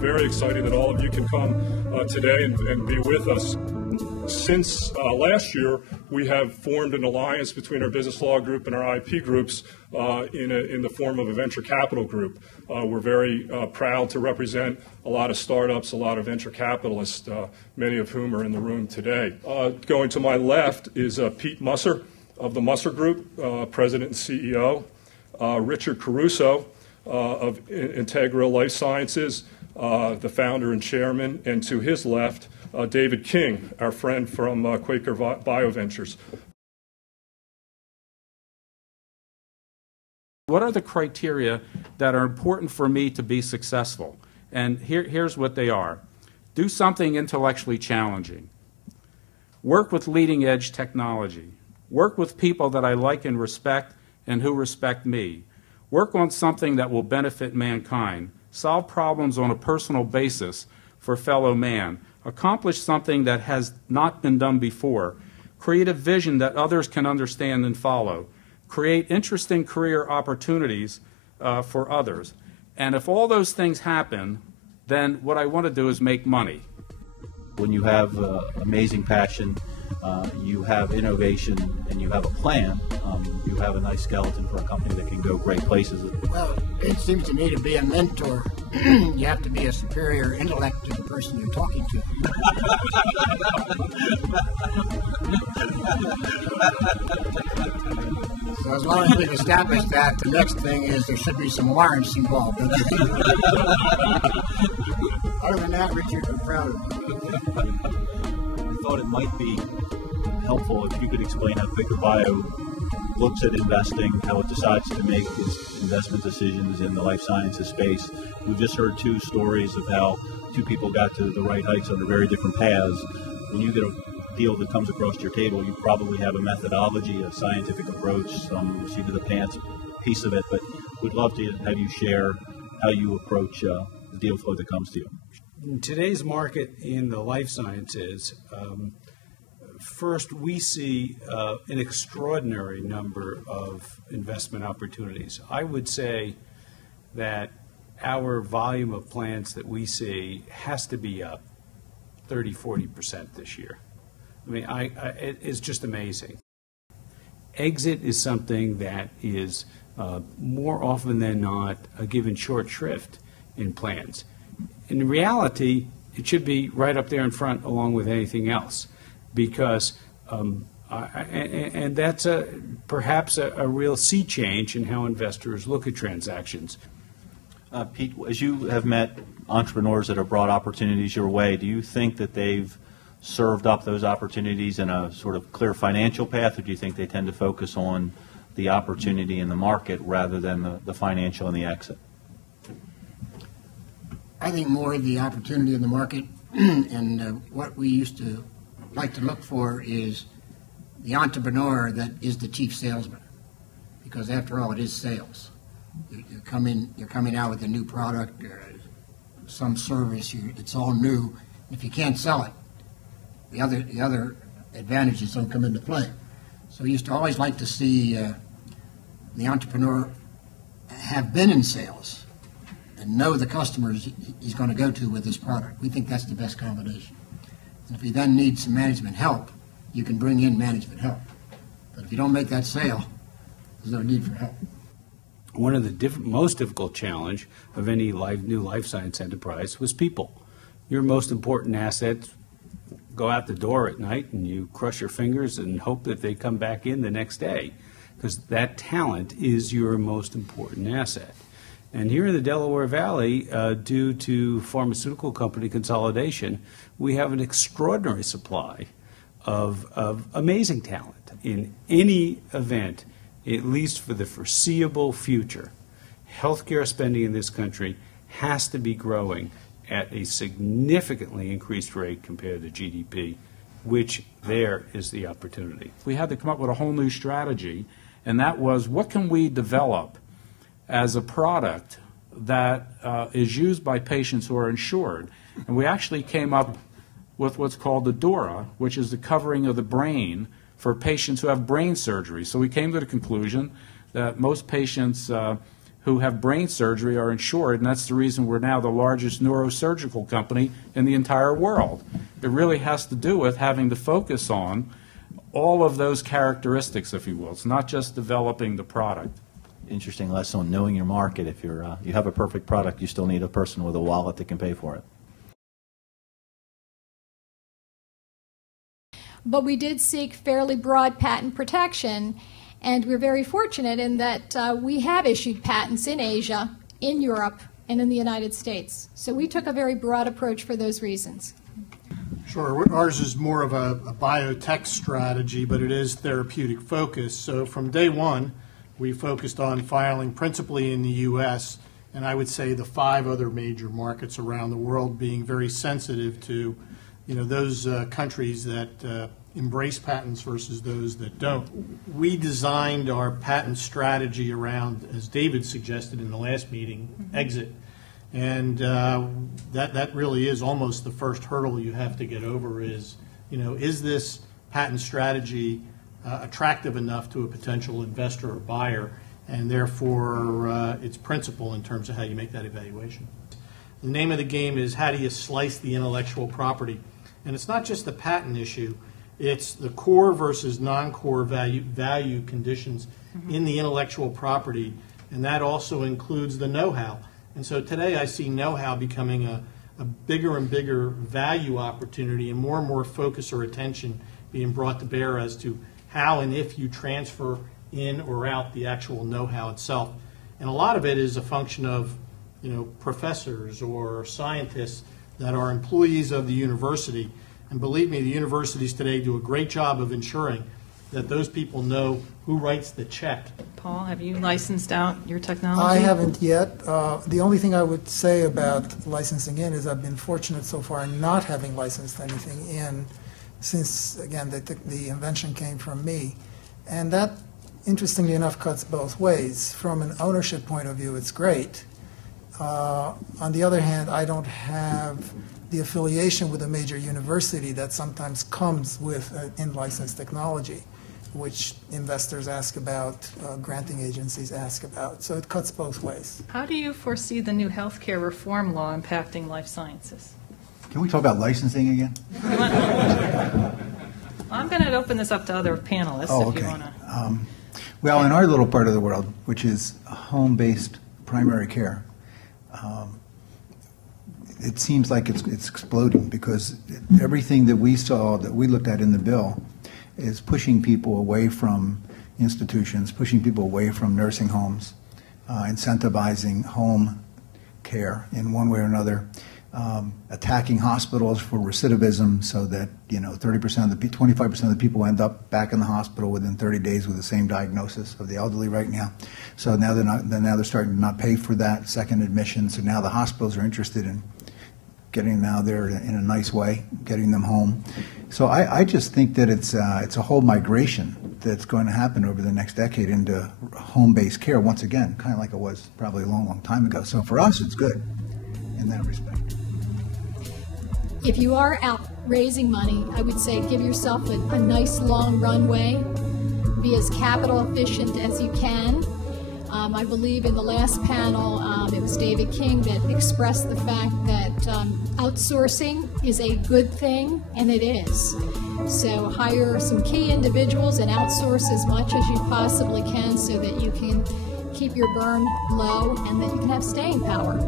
very excited that all of you can come today and be with us. Since last year, we have formed an alliance between our business law group and our IP groups in the form of a venture capital group. We're very proud to represent a lot of startups, a lot of venture capitalists, many of whom are in the room today. Going to my left is Pete Musser of the Musser Group, President and CEO. Richard Caruso of Integra Life Sciences, the founder and chairman, and to his left, David King, our friend from Quaker BioVentures. What are the criteria that are important for me to be successful? And here's what they are. Do something intellectually challenging. Work with leading edge technology. Work with people that I like and respect and who respect me. Work on something that will benefit mankind. Solve problems on a personal basis for fellow man. Accomplish something that has not been done before. Create a vision that others can understand and follow. Create interesting career opportunities for others. And if all those things happen, then what I want to do is make money. When you have amazing passion, you have innovation, and you have a plan, you have a nice skeleton for a company that can go great places. Well, it seems to me to be a mentor, you have to be a superior intellect to the person you're talking to. So as long as we've established that, the next thing is there should be some warrants involved. Other than that, Richard, I'm proud of you. I thought it might be helpful if you could explain how Quaker Bio looks at investing, how it decides to make its investment decisions in the life sciences space. We've just heard two stories of how two people got to the right heights on very different paths. When you get a deal that comes across your table, you probably have a methodology, a scientific approach, some seat of the pants piece of it, but we'd love to have you share how you approach the deal flow that comes to you. In today's market in the life sciences, first, we see an extraordinary number of investment opportunities. I would say that our volume of plans that we see has to be up 30–40% this year. I mean, it is just amazing. Exit is something that is more often than not a given short shrift in plans. In reality, it should be right up there in front along with anything else, because and that's perhaps a real sea change in how investors look at transactions. Pete, as you have met entrepreneurs that have brought opportunities your way, do you think that they've served up those opportunities in a sort of clear financial path, or do you think they tend to focus on the opportunity in the market rather than the financial and the exit? I think more of the opportunity in the market, and what we used to like to look for is the entrepreneur that is the chief salesman, because after all, it is sales. You're coming out with a new product or some service. It's all new. If you can't sell it, the other advantages don't come into play. So we used to always like to see the entrepreneur have been in sales and know the customers he's going to go to with this product. We think that's the best combination. And if he then needs some management help, you can bring in management help. But if you don't make that sale, there's no need for help. One of the most difficult challenge of any new life science enterprise was people. Your most important assets go out the door at night, and you cross your fingers and hope that they come back in the next day, because that talent is your most important asset. And here in the Delaware Valley, due to pharmaceutical company consolidation, we have an extraordinary supply of amazing talent. In any event, at least for the foreseeable future, healthcare spending in this country has to be growing at a significantly increased rate compared to GDP, which there is the opportunity. We had to come up with a whole new strategy, and that was, what can we develop as a product that is used by patients who are insured? And we actually came up with what's called the Dora, which is the covering of the brain for patients who have brain surgery. So we came to the conclusion that most patients who have brain surgery are insured, and that's the reason we're now the largest neurosurgical company in the entire world. It really has to do with having to focus on all of those characteristics, if you will. It's not just developing the product. Interesting lesson on knowing your market. If you have a perfect product, you still need a person with a wallet that can pay for it. But we did seek fairly broad patent protection, and we're very fortunate in that we have issued patents in Asia, in Europe, and in the United States. So we took a very broad approach for those reasons. Sure. Ours is more of a biotech strategy, but it is therapeutic focused. So from day one, we focused on filing principally in the U.S., and I would say the 5 other major markets around the world, being very sensitive to, those countries that embrace patents versus those that don't. We designed our patent strategy around, as David suggested in the last meeting, exit. And that really is almost the first hurdle you have to get over is, is this patent strategy attractive enough to a potential investor or buyer, and therefore its principle in terms of how you make that evaluation. The name of the game is how do you slice the intellectual property? And it's not just the patent issue, it's the core versus non-core value conditions in the intellectual property, and that also includes the know-how. And so today I see know-how becoming a bigger and bigger value opportunity, and more focus or attention being brought to bear as to how and if you transfer in or out the actual know-how itself. And a lot of it is a function of, professors or scientists that are employees of the university. And believe me, the universities today do a great job of ensuring that those people know who writes the check. Paul, have you licensed out your technology? I haven't yet. The only thing I would say about licensing in is I've been fortunate so far in not having licensed anything in since, again, the invention came from me. And that, interestingly enough, cuts both ways. From an ownership point of view, it's great. On the other hand, I don't have the affiliation with a major university that sometimes comes with in-licensed technology, which investors ask about, granting agencies ask about. So it cuts both ways. How do you foresee the new healthcare reform law impacting life sciences? Can we talk about licensing again? I'm going to open this up to other panelists if you want to. Well, in our little part of the world, which is home-based primary care, it seems like it's exploding because everything that we saw, that we looked at in the bill, is pushing people away from institutions, pushing people away from nursing homes, incentivizing home care in one way or another, attacking hospitals for recidivism so that 30% of the 25% of the people end up back in the hospital within 30 days with the same diagnosis of the elderly right now. So now they're starting to not pay for that second admission. So now the hospitals are interested in getting them out there in a nice way, getting them home. So I just think that it's a whole migration that's going to happen over the next decade into home-based care once again, kind of like it was probably a long, long time ago. So for us, it's good in that respect. If you are out raising money, I would say give yourself a nice long runway. Be as capital efficient as you can. I believe in the last panel, it was David King that expressed the fact that outsourcing is a good thing, and it is. So hire some key individuals and outsource as much as you possibly can so that you can keep your burn low and that you can have staying power.